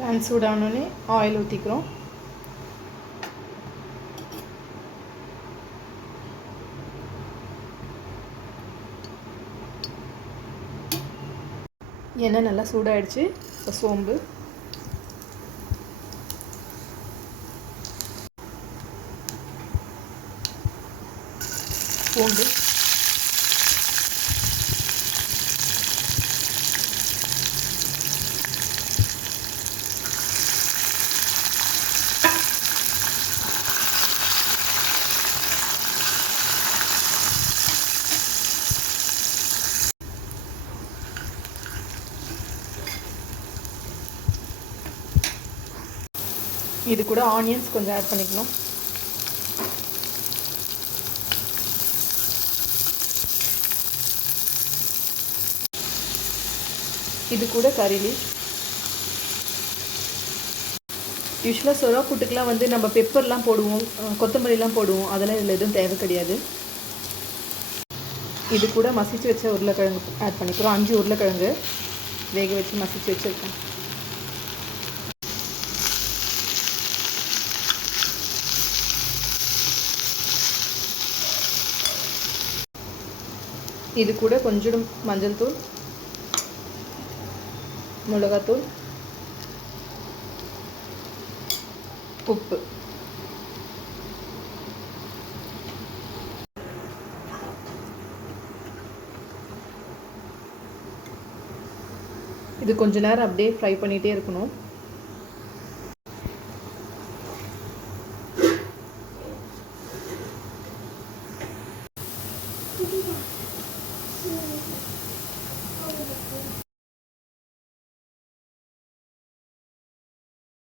Pan சூடானோடனே oil ஊற்றிக்கிறோம். எண்ணெய் நல்லா சூடாயிடுச்சு. இப்போ சோம்பு, பூண்டு, இது கூட ஆனியன்ஸ் கொஞ்சம் ஆட் பண்ணிக்கணும். இது கூட கறி லீஃப். யூஸ்வலாக சொரா புட்டுக்கெலாம் வந்து நம்ம பெப்பர்லாம் போடுவோம், கொத்தமல்லிலாம் போடுவோம். அதெல்லாம் இதில் எதுவும் தேவை கிடையாது. இது கூட மசிச்சு வச்ச உருளைக்கிழங்கு ஆட் பண்ணிக்கிறோம். 5 உருளைக்கிழங்கு வேக வச்சு மசிச்சு வச்சுருக்கேன். இது கூட கொஞ்சம் மஞ்சள் தூள், மிளகாத்தூள், உப்பு. இது கொஞ்ச நேரம் அப்படியே ஃப்ரை பண்ணிகிட்டே இருக்கணும்.